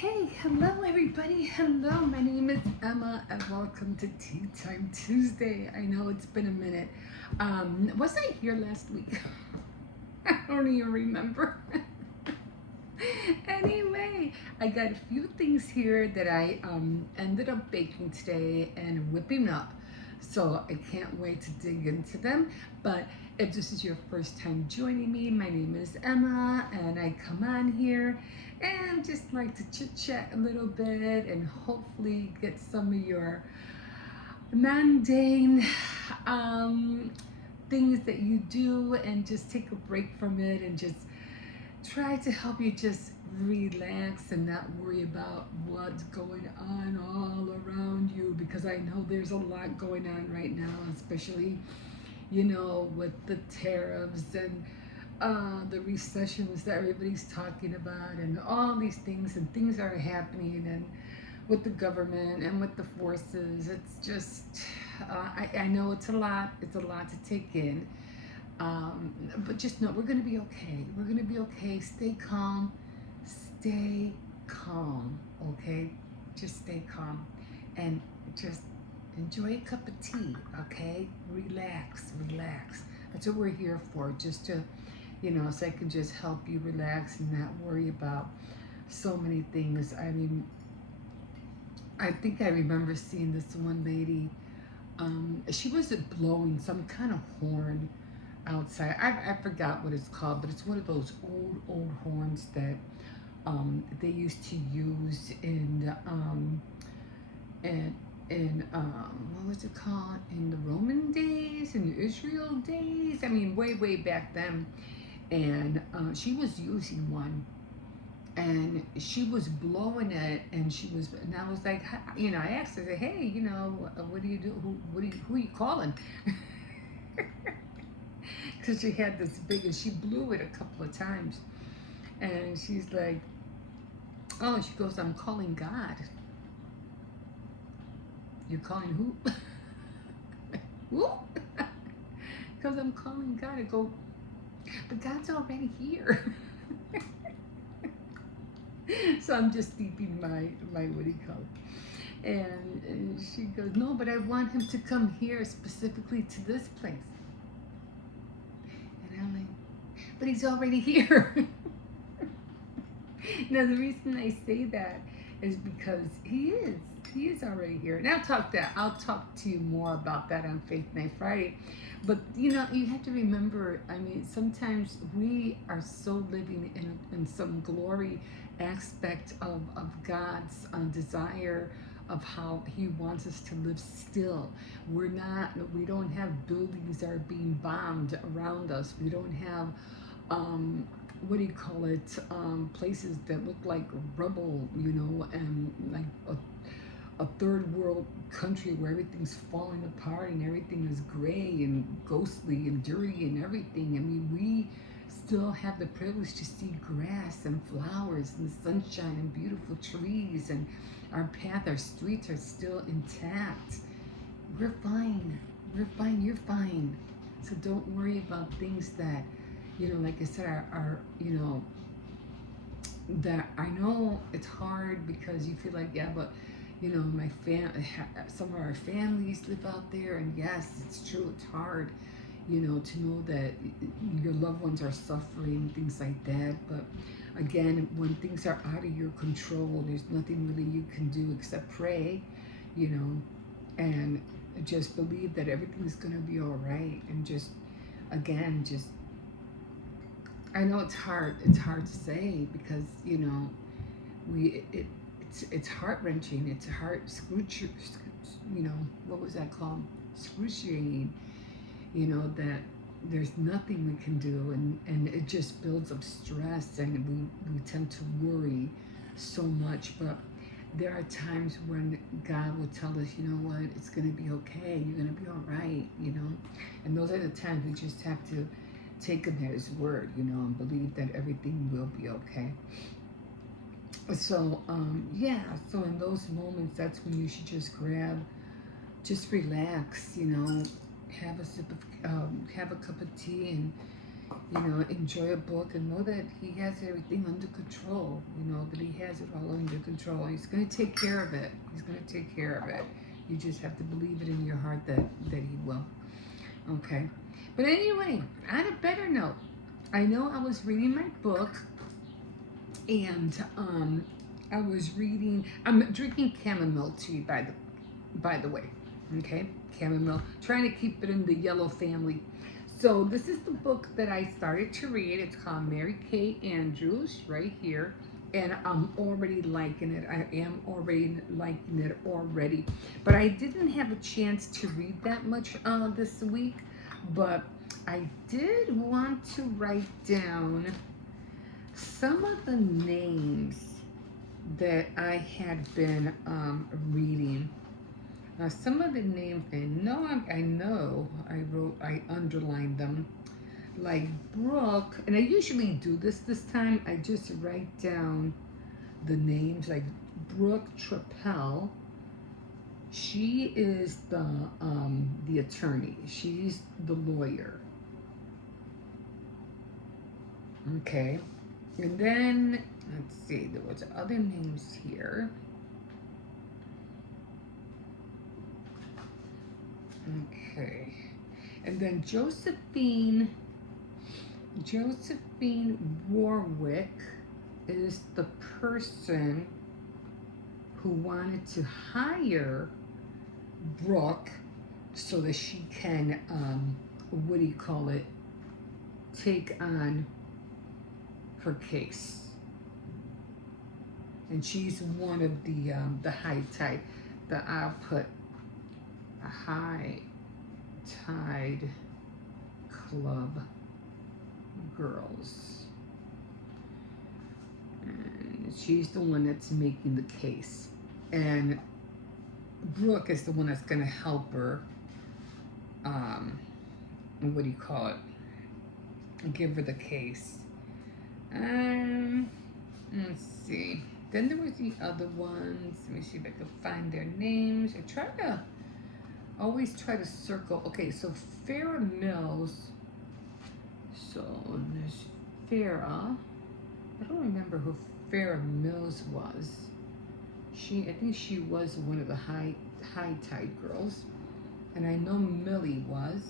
Hey, hello everybody. Hello, my name is Emma and welcome to Tea Time Tuesday. I know it's been a minute. Was I here last week? I don't even remember. Anyway, I got a few things here that I ended up baking today and whipping up. So I can't wait to dig into them. But if this is your first time joining me, my name is Emma and I come on here and just like to chit chat a little bit and hopefully get some of your mundane um, things that you do and just take a break from it and just try to help you just relax and not worry about what's going on all around you, because I know there's a lot going on right now, especially with the tariffs and the recessions that everybody's talking about and all these things, and things are happening, and with the government and with the forces. It's just I know it's a lot to take in, but just know we're going to be okay. We're going to be okay. Stay calm. Stay calm, okay? Just stay calm and just enjoy a cup of tea, okay? Relax, relax. That's what we're here for, just to, so I can just help you relax and not worry about so many things. I mean, I think I remember seeing this one lady. She was blowing some kind of horn outside. I forgot what it's called, but it's one of those old horns that they used to use in what was it called, in the Roman days, in the Israel days. I mean, way back then. And she was using one, and she was blowing it, and I was like, I asked her, hey, what do you do? Who are you calling? Because she had this big, and she blew it a couple of times, and she's like, oh, she goes, I'm calling God. You're calling who? Who? Because I'm calling God. I go, but God's already here. So I'm just steeping my what do you call it? And she goes, no, but I want him to come here specifically to this place. And I'm like, but he's already here. Now the reason I say that is because he is already here. And I'll talk to you more about that on Faith Night Friday. But you have to remember, I mean, sometimes we are so living in some glory aspect of God's desire of how he wants us to live still. We don't have buildings that are being bombed around us. We don't have what do you call it, places that look like rubble, and like a third world country where everything's falling apart and everything is gray and ghostly and dirty and everything. I mean, we still have the privilege to see grass and flowers and sunshine and beautiful trees, and our path, our streets are still intact. We're fine. We're fine. You're fine. So don't worry about things that, like I said, are that I know it's hard because you feel like, yeah, but some of our families live out there, and yes, it's true, it's hard, to know that your loved ones are suffering, things like that. But again, when things are out of your control, there's nothing really you can do except pray, and just believe that everything's gonna be all right, and just I know it's hard. It's hard to say because it's heart wrenching. It's heart scrutiny. What was that called? Excruciating. That there's nothing we can do, and it just builds up stress, and we tend to worry so much. But there are times when God will tell us, you know what, it's gonna be okay. You're gonna be all right. And those are the times we just have to take him at his word, and believe that everything will be okay. So, so in those moments, that's when you should just relax, have a cup of tea, and enjoy a book and know that he has everything under control. That he has it all under control. He's going to take care of it. He's going to take care of it. You just have to believe it in your heart that he will. Okay. But anyway, on a better note, I know I was reading my book, and I'm drinking chamomile tea by the way. Okay, chamomile. Trying to keep it in the yellow family. So this is the book that I started to read. It's called Mary Kay Andrews, right here. And I'm already liking it. I am already liking it already. But I didn't have a chance to read that much this week. But I did want to write down some of the names that I had been reading. Now, some of the names I underlined them, like Brooke, and I usually do this time. I just write down the names, like Brooke Trappell. She is the attorney. She's the lawyer. Okay, and then let's see. There was other names here. Okay, and then Josephine Warwick is the person who wanted to hire Brooke so that she can, take on her case. And she's one of the high tide, I'll put a high tide club girls. And she's the one that's making the case. And Brooke is the one that's going to help her, give her the case. Let's see. Then there was the other ones. Let me see if I can find their names. I always try to circle. Okay, so Farrah Mills. So there's Farrah. I don't remember who Farrah Mills was. I think she was one of the high tide girls. And I know Millie was.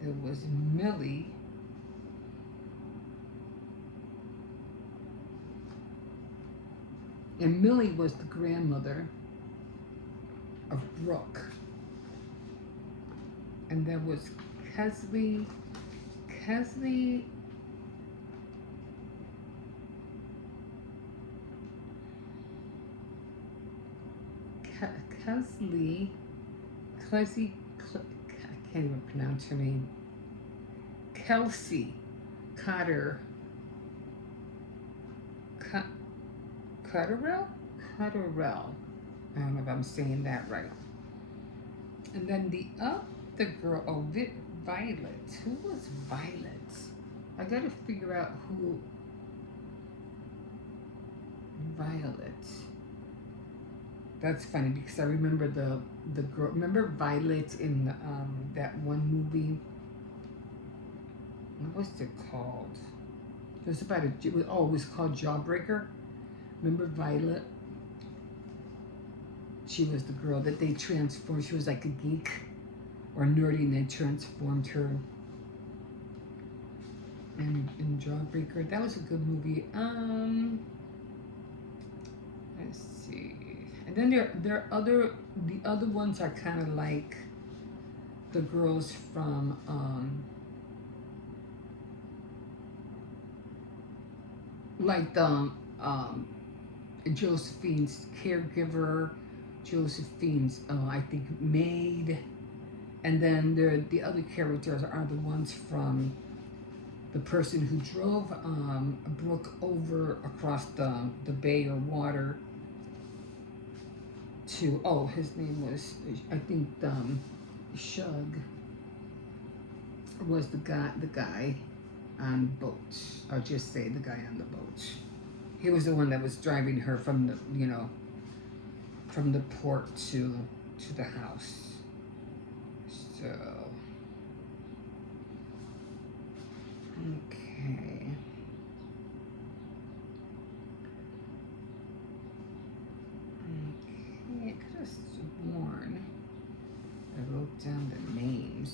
There was Millie. And Millie was the grandmother of Brooke. And there was Kesley I can't even pronounce her name. Kelsey Cotterell. I don't know if I'm saying that right. And then the other girl, Violet. Who was Violet? I gotta figure out who Violet. That's funny because I remember the girl. Remember Violet in that one movie? What was it called? It was it was called Jawbreaker. Remember Violet? She was the girl that they transformed. She was like a geek or nerdy, and they transformed her. And in Jawbreaker, that was a good movie. Let's see. And then there are the other ones are kind of like the girls from like the Josephine's caregiver, Josephine's I think maid, and then the other characters are the ones from the person who drove Brooke over across the bay or water to his name was, I think Shug was the guy on the boat. I'll just say the guy on the boat. He was the one that was driving her from the port to the house. So Okay. Okay, I could have sworn I wrote down the names.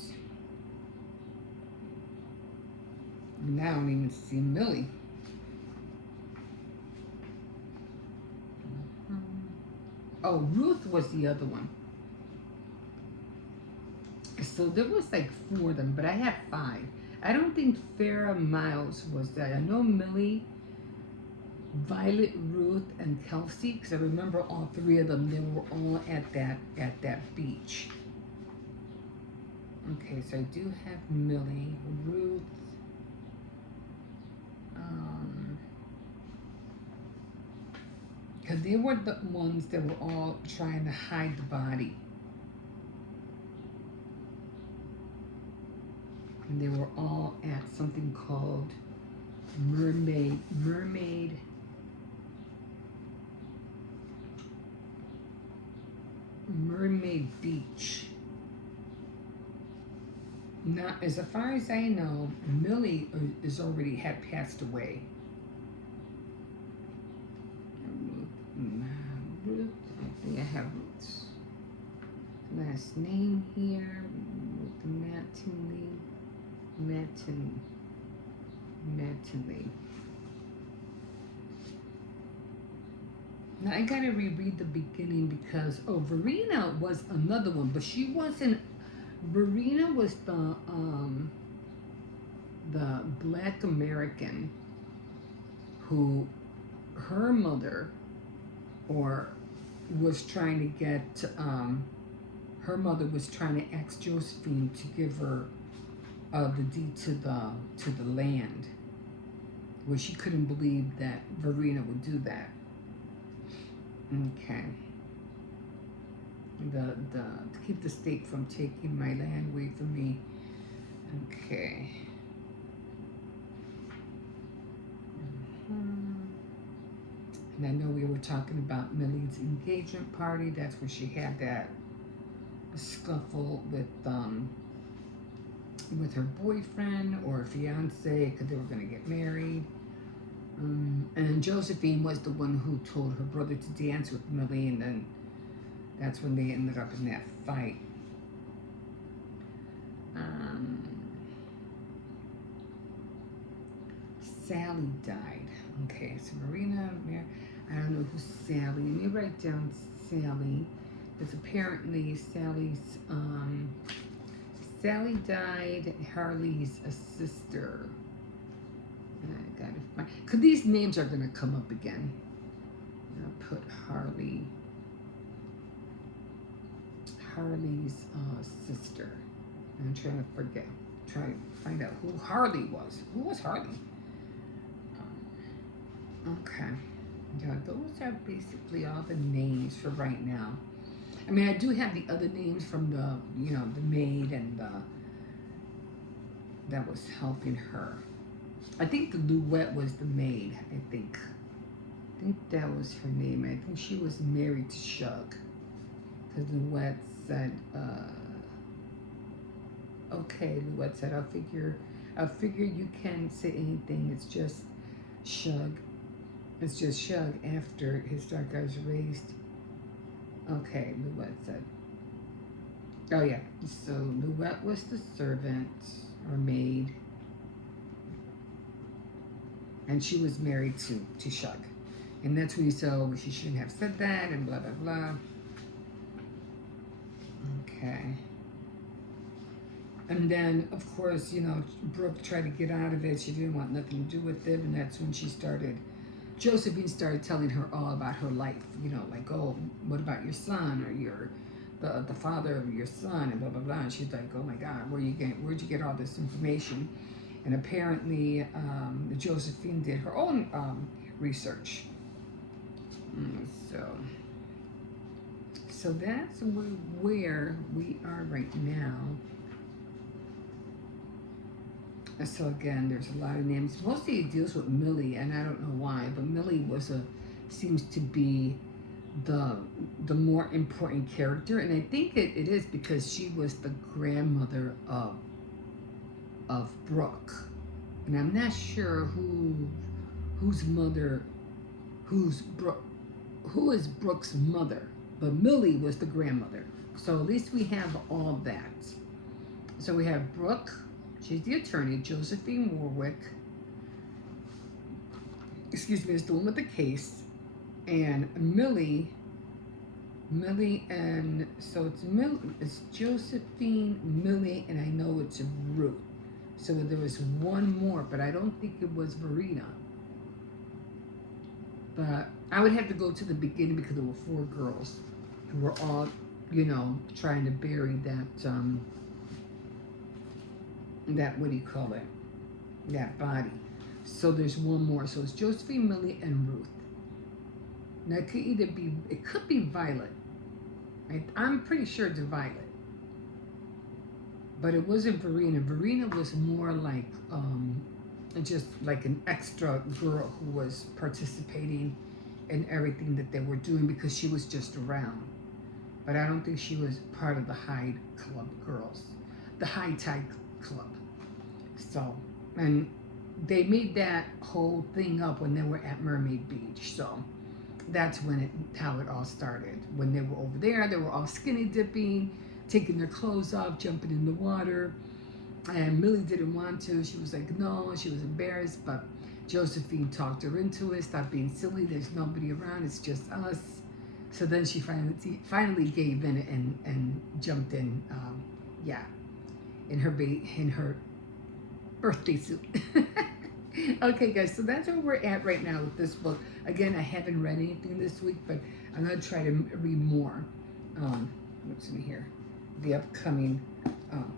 Now I don't even see Millie. Oh, Ruth was the other one. So there was like 4 of them, but I had 5. I don't think Farrah Miles was that. I know Millie, Violet, Ruth, and Kelsey, because I remember all 3 of them. They were all at that beach. Okay, so I do have Millie, Ruth. Because they were the ones that were all trying to hide the body. And they were all at something called Mermaid Beach. Now, as far as I know, Millie is already had passed away. Ruth, I think I have Ruth's last name here. Mattingly. Now I gotta reread the beginning because Verena was another one, but she wasn't. Verena was the Black American who her mother was trying to get. Her mother was trying to ask Josephine to give her the deed to the land, where she couldn't believe that Verena would do that. Okay. To keep the state from taking my land away from me. Okay. And I know we were talking about Millie's engagement party. That's where she had that scuffle with her boyfriend or fiance because they were going to get married. And Josephine was the one who told her brother to dance with Millie, and then that's when they ended up in that fight. Sally died. Okay, so Marina, I don't know who's Sally. Let me write down Sally. Because apparently Sally died, Harley's a sister. I gotta find, because these names are gonna come up again. I'll put Harley's sister. I'm trying to find out who Harley was. Who was Harley? Okay. Yeah, those are basically all the names for right now. I mean, I do have the other names from the maid and that was helping her. I think the Louette was the maid, I think that was her name. I think she was married to Shug. Because Louette said, okay, Louette said, I'll figure you can say anything. It's just Shug after his dark eyes raised. Okay, Louette said. Oh yeah, so Louette was the servant or maid. And she was married to Shug. And that's where you said, oh, she shouldn't have said that and blah, blah, blah. Okay. And then, of course, Brooke tried to get out of it. She didn't want nothing to do with it. And that's when Josephine started telling her all about her life. Like, oh, what about your son or the father of your son and blah, blah, blah. And she's like, oh my God, where'd you get all this information? And apparently, Josephine did her own research. So that's where we are right now. So again, there's a lot of names. Mostly it deals with Millie, and I don't know why, but Millie seems to be the more important character, and I think it is because she was the grandmother of Brooke. and I'm not sure whose mother, who's Brooke, who is Brooke's mother, but Millie was the grandmother. So at least we have all that. So we have Brooke, she's the attorney. Josephine Warwick, excuse me, is the one with the case, and Millie, and so it's Josephine, Millie, and I know it's Ruth. So there was one more, but I don't think it was Verena. But I would have to go to the beginning because there were four girls who were all, trying to bury that what do you call it? That body. So there's one more. So it's Josephine, Millie, and Ruth. Now it could be Violet. Right? I'm pretty sure it's Violet. But it wasn't Verena. Verena was more like just like an extra girl who was participating in everything that they were doing because she was just around. But I don't think she was part of the Hyde Club girls, the High Tide Club. So, and they made that whole thing up when they were at Mermaid Beach. So that's how it all started. When they were over there, they were all skinny dipping, taking their clothes off, jumping in the water. And Millie didn't want to. She was like, no, she was embarrassed. But Josephine talked her into it. Stop being silly. There's nobody around. It's just us. So then she finally gave in and jumped in. In her birthday suit. Okay, guys. So that's where we're at right now with this book. Again, I haven't read anything this week, but I'm gonna try to read more. What's in here? The upcoming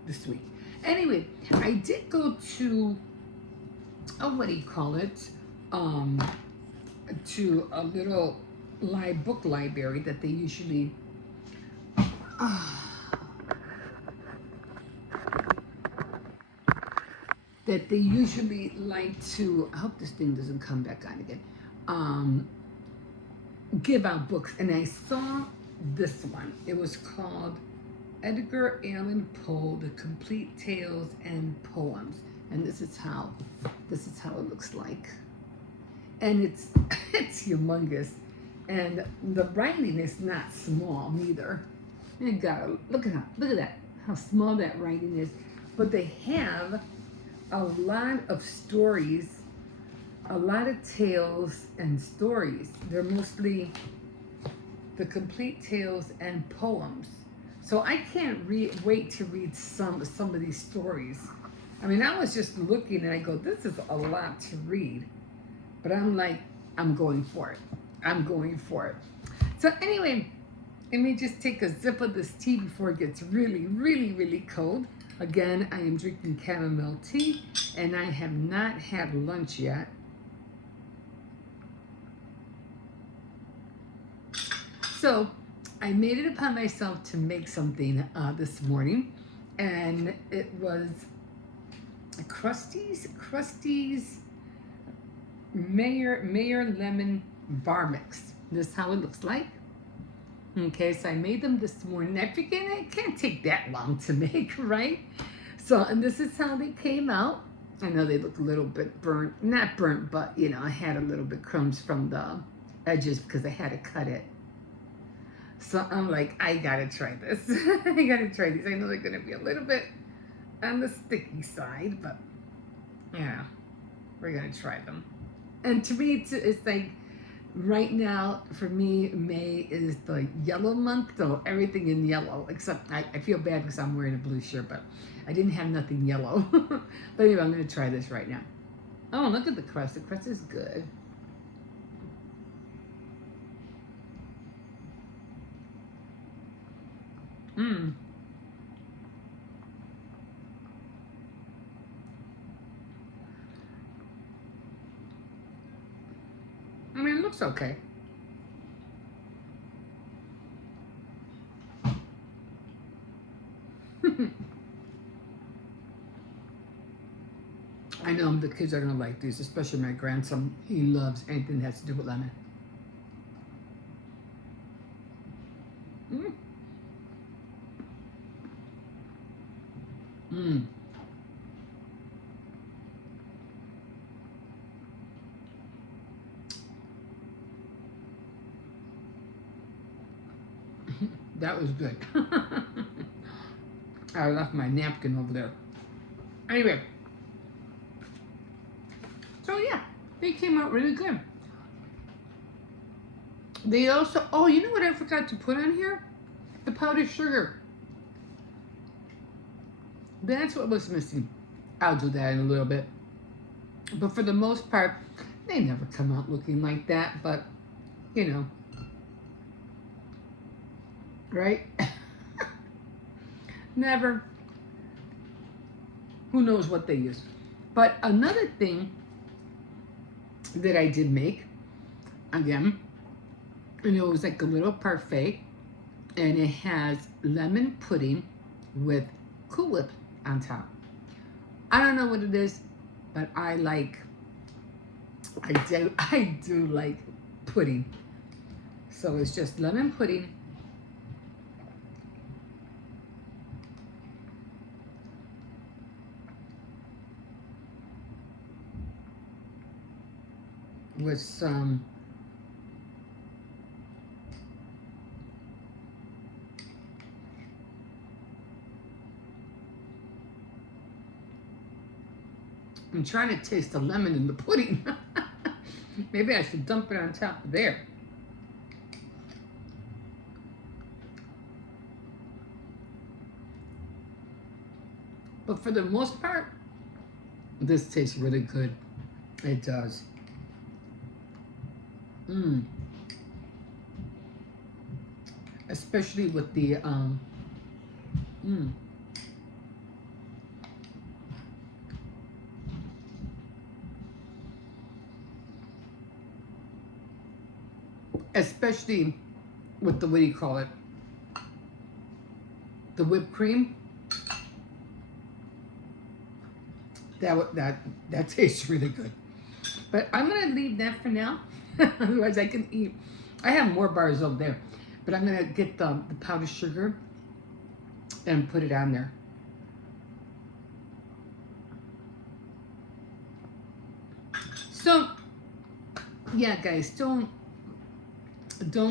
this week. Anyway, I did go to what do you call it? To a little book library that they usually like to. I hope this thing doesn't come back on again. Give out books, and I saw this one. It was called Edgar Allan Poe: The Complete Tales and Poems, and this is how it looks like, and it's it's humongous, and the writing is not small neither. You gotta look at that, how small that writing is, but they have a lot of stories, a lot of tales and stories. They're mostly the complete tales and poems. So I can't wait to read some of these stories. I mean, I was just looking and I go, this is a lot to read. But I'm like, I'm going for it. I'm going for it. So anyway, let me just take a sip of this tea before it gets really, really, really cold. Again, I am drinking chamomile tea and I have not had lunch yet. So I made it upon myself to make something this morning, and it was Krusty's Mayor Lemon Bar Mix. This is how it looks like. Okay, so I made them this morning. I figured it can't take that long to make, right? So, and this is how they came out. I know they look a little bit burnt, not burnt, but I had a little bit crumbs from the edges because I had to cut it. So I'm like, I gotta try this. I gotta try these. I know they're gonna be a little bit on the sticky side, but yeah, we're gonna try them. And to me, it's like, right now, for me, May is the yellow month, so everything in yellow, except I feel bad because I'm wearing a blue shirt, but I didn't have nothing yellow. But anyway, I'm gonna try this right now. Oh, look at the crust. The crust is good. I mean, it looks okay. I know the kids are gonna like these, especially my grandson. He loves anything that has to do with lemon. Mm. Mm. That was good. I left my napkin over there. Anyway, so yeah, they came out really good. They also, oh, you know what I forgot to put on here? The powdered sugar. That's what was missing. I'll do that in a little bit. But for the most part, they never come out looking like that, but you know, right? Never. Who knows what they use? But another thing that I did make, again, and it was like a little parfait, and it has lemon pudding with Cool Whip on top. I don't know what it is, but I do like pudding. So it's just lemon pudding with some I'm trying to taste the lemon in the pudding. Maybe I should dump it on top of there. But for the most part, this tastes really good. It does. Especially with the especially with the, what do you call it? The whipped cream. That tastes really good. But I'm gonna leave that for now. Otherwise I can eat. I have more bars over there. But I'm gonna get the powdered sugar and put it on there. So yeah, guys, don't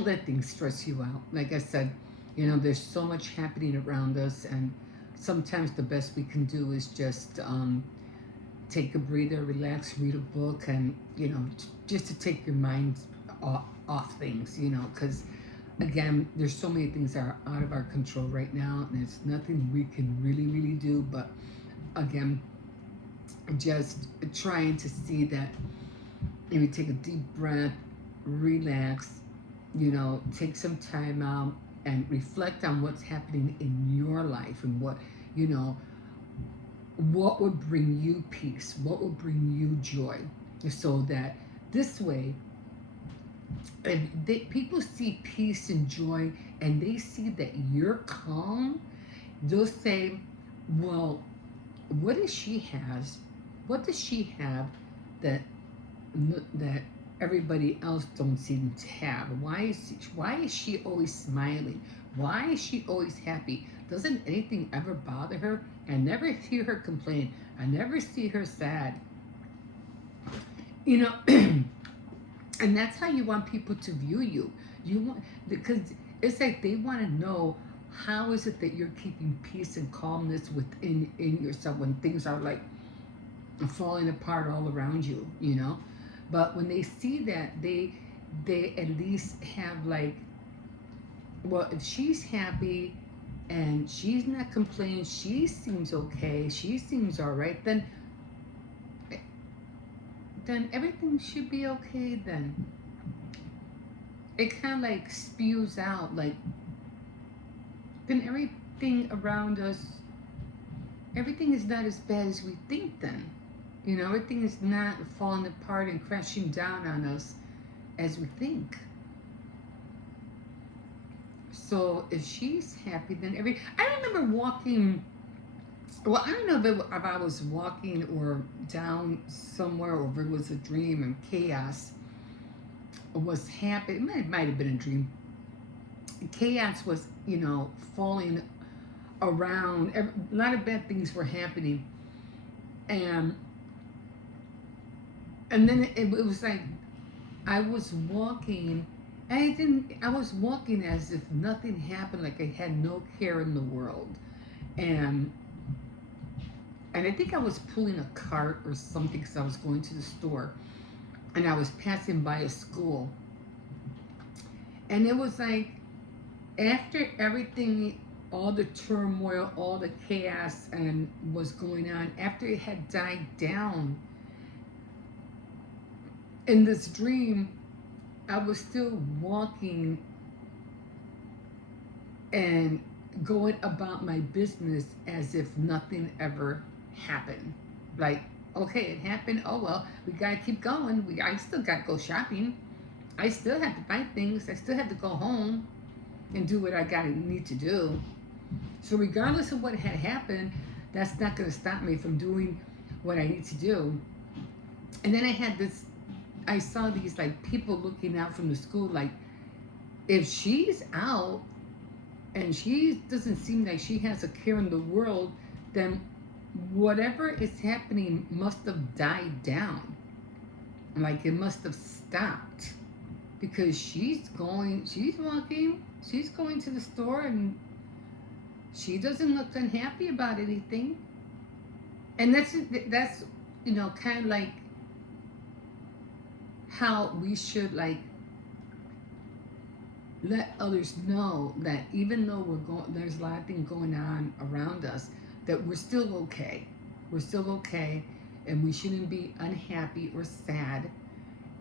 let things stress you out. Like I said, you know, there's so much happening around us, and sometimes the best we can do is just take a breather, relax, read a book, and you know, just to take your mind off things, you know, because again, there's so many things that are out of our control right now, and there's nothing we can really do. But again, just trying to see that maybe take a deep breath, relax, you know, take some time out and reflect on what's happening in your life, and what, you know, what would bring you peace, what would bring you joy, so that this way, if people see peace and joy and they see that you're calm, they'll say, well, what does she have that everybody else don't seem to have? Why is she always smiling? Why is she always happy? Doesn't anything ever bother her? I never hear her complain. I never see her sad. You know, and that's how you want people to view you. You want, because it's like they want to know, how is it that you're keeping peace and calmness within yourself when things are like falling apart all around you, you know? But when they see that, they at least have like, well, if she's happy and she's not complaining, she seems okay, she seems all right, then everything should be okay then. It kind of like spews out, like, then everything around us, everything is not as bad as we think then. You know, everything is not falling apart and crashing down on us as we think. So if she's happy, then I remember walking, well, I don't know if I was walking or down somewhere, or if it was a dream and chaos was happening. It might have been a dream. Chaos was, you know, falling around. A lot of bad things were happening. And then it was like I was walking I was walking as if nothing happened, like I had no care in the world. And and I think I was pulling a cart or something because I was going to the store, and I was passing by a school. And it was like, after everything, all the turmoil, all the chaos and was going on, after it had died down, in this dream, I was still walking and going about my business as if nothing ever happened. Like, okay, it happened. Oh well, we gotta keep going. I still gotta go shopping. I still have to buy things. I still have to go home and do what I gotta need to do. So regardless of what had happened, that's not gonna stop me from doing what I need to do. And then I had this. I saw these like people looking out from the school. Like, if she's out and she doesn't seem like she has a care in the world, then whatever is happening must have died down. Like, it must have stopped, because she's walking, she's going to the store, and she doesn't look unhappy about anything. And that's kind of like how we should like let others know that even though there's a lot of things going on around us, that we're still okay. We're still okay, and we shouldn't be unhappy or sad,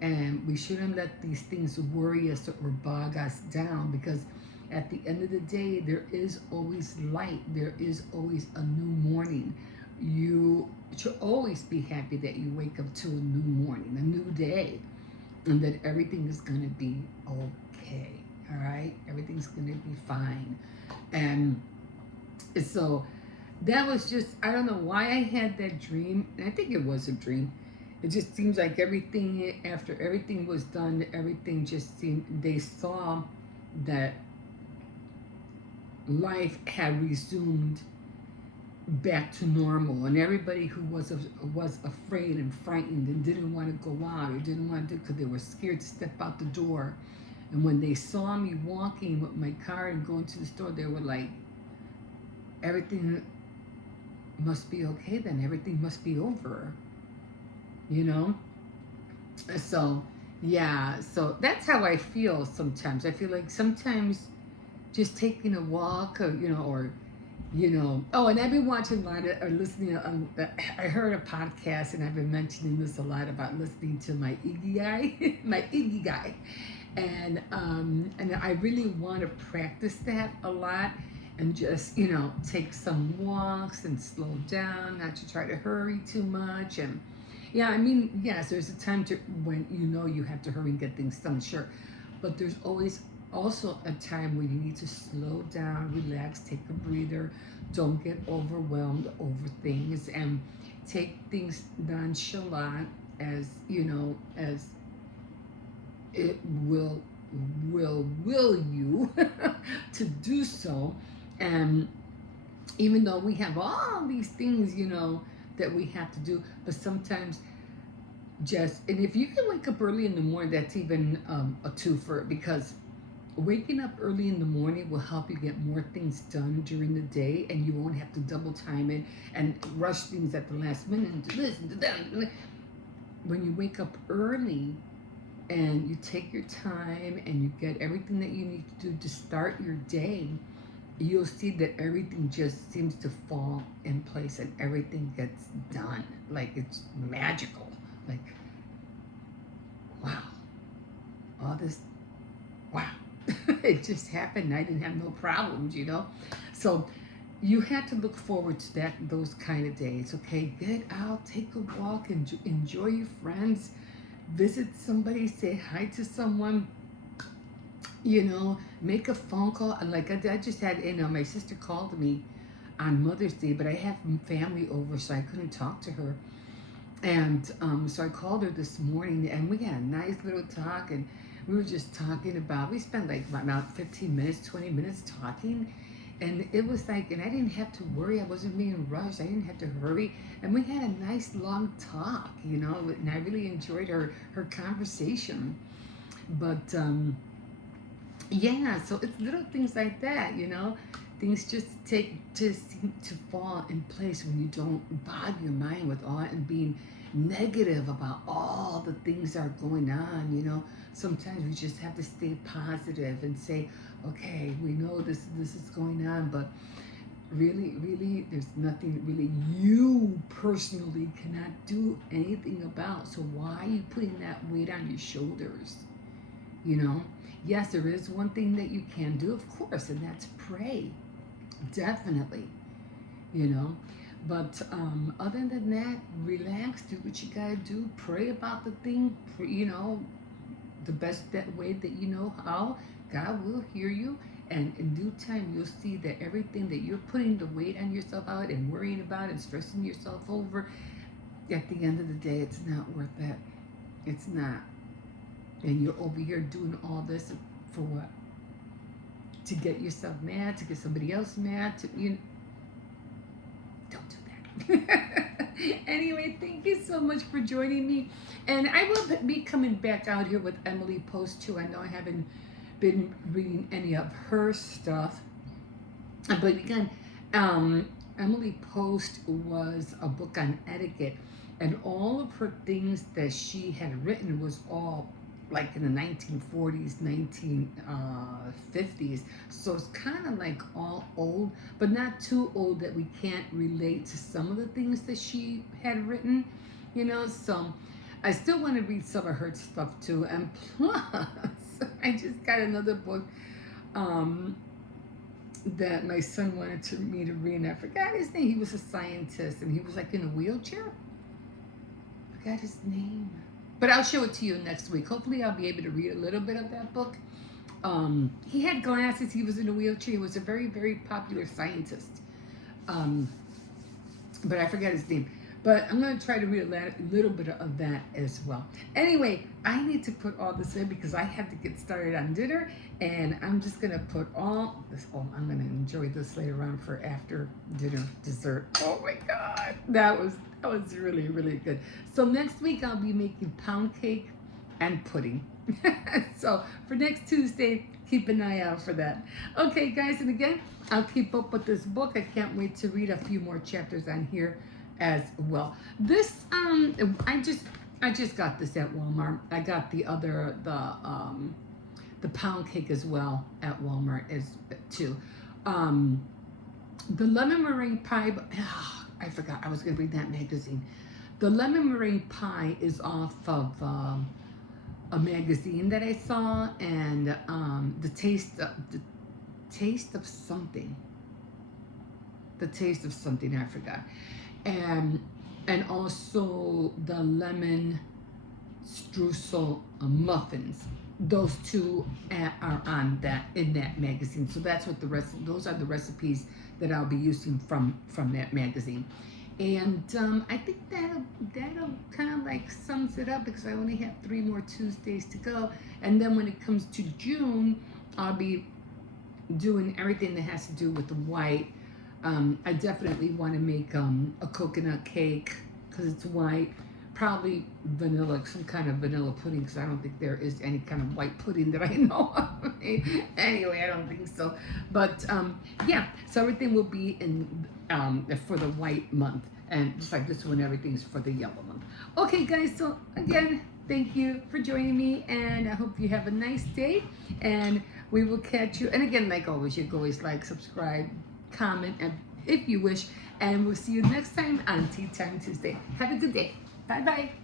and we shouldn't let these things worry us or bog us down, because at the end of the day, there is always light. There is always a new morning. You should always be happy that you wake up to a new morning, a new day, and that everything is going to be okay. All right, everything's going to be fine. And so that was just, I don't know why I had that dream. I think it was a dream. It just seems like everything, after everything was done, everything just seemed, they saw that life had resumed back to normal, and everybody who was afraid and frightened and didn't want to go out or didn't want to, because they were scared to step out the door, and when they saw me walking with my car and going to the store, they were like, everything must be okay then, everything must be over, you know. So yeah, so that's how I feel sometimes. I feel like sometimes just taking a walk, or oh, and I've been watching a lot of, or listening. I heard a podcast, and I've been mentioning this a lot about listening to my Ikigai, my Ikigai, and I really want to practice that a lot, and just take some walks and slow down, not to try to hurry too much, and yeah, I mean, yes, there's a time when you have to hurry and get things done, sure, but there's always also a time when you need to slow down, relax, take a breather, don't get overwhelmed over things, and take things nonchalant, as as it will you to do so. And even though we have all these things that we have to do, but sometimes and if you can wake up early in the morning, that's even a twofer, because waking up early in the morning will help you get more things done during the day, and you won't have to double time it and rush things at the last minute and do this and do that. When you wake up early and you take your time and you get everything that you need to do to start your day, you'll see that everything just seems to fall in place and everything gets done. Like, it's magical. Like, wow, all this, wow. It just happened. I didn't have no problems. So you had to look forward to those kind of days. Okay, get out, take a walk, and enjoy your friends, visit somebody, say hi to someone, make a phone call. Like, I just had, my sister called me on Mother's Day, but I have family over, so I couldn't talk to her. And so I called her this morning, and we had a nice little talk, and we were just talking about, we spent like about 15 minutes, 20 minutes talking, and it was like, and I didn't have to worry, I wasn't being rushed, I didn't have to hurry, and we had a nice long talk, and I really enjoyed her conversation. But Yeah, so it's little things like that, you know. Things just seem to fall in place when you don't bog your mind with all and being negative about all the things that are going on, you know. Sometimes we just have to stay positive and say, okay, we know this is going on, but really there's nothing really you personally cannot do anything about. So why are you putting that weight on your shoulders? You know, yes, there is one thing that you can do, of course, and that's pray. Definitely, you know. But other than that, relax, do what you gotta do, pray about the thing, you know, the best that way that you know how. God will hear you, and in due time, you'll see that everything that you're putting the weight on yourself out and worrying about and stressing yourself over, at the end of the day, it's not worth it. It's not. And you're over here doing all this for what? To get yourself mad, to get somebody else mad, to you don't do that. Anyway, thank you so much for joining me. And I will be coming back out here with Emily Post too. I know I haven't been reading any of her stuff. But again, Emily Post was a book on etiquette, and all of her things that she had written was all like in the 1940s, 1950s. So it's kind of like all old, but not too old that we can't relate to some of the things that she had written, you know. So I still want to read some of her stuff too. And plus, I just got another book that my son wanted me to read, and I forgot his name. He was a scientist, and he was like in a wheelchair. I forgot his name. But I'll show it to you next week. Hopefully I'll be able to read a little bit of that book. He had glasses. He was in a wheelchair. He was a very, very popular scientist. But I forgot his name. But I'm going to try to read a little bit of that as well. Anyway, I need to put all this in because I have to get started on dinner. And I'm just going to put all this. Oh, I'm going to enjoy this later on for after dinner dessert. Oh my God. That was really, really good. So next week I'll be making pound cake and pudding. So for next Tuesday, keep an eye out for that. Okay, guys, and again, I'll keep up with this book. I can't wait to read a few more chapters on here as well. This I just got this at Walmart. I got the pound cake as well at Walmart as too. The lemon meringue pie. I forgot I was going to read that magazine. The lemon meringue pie is off of a magazine that I saw, and the taste of something. The taste of something, I forgot. And also the lemon streusel muffins. Those two are on in that magazine. So that's what those are the recipes that I'll be using from that magazine. And I think that'll kind of like sums it up because I only have 3 more Tuesdays to go. And then when it comes to June, I'll be doing everything that has to do with the white. I definitely want to make a coconut cake because it's white. Probably vanilla, some kind of vanilla pudding, because I don't think there is any kind of white pudding that I know of. Anyway, I don't think so. But yeah, so everything will be in for the white month, and just like this one, everything's for the yellow month. Okay, guys. So again, thank you for joining me, and I hope you have a nice day. And we will catch you. And again, like always, you can always like, subscribe, comment, and if you wish. And we'll see you next time on Tea Time Tuesday. Have a good day. Bye-bye.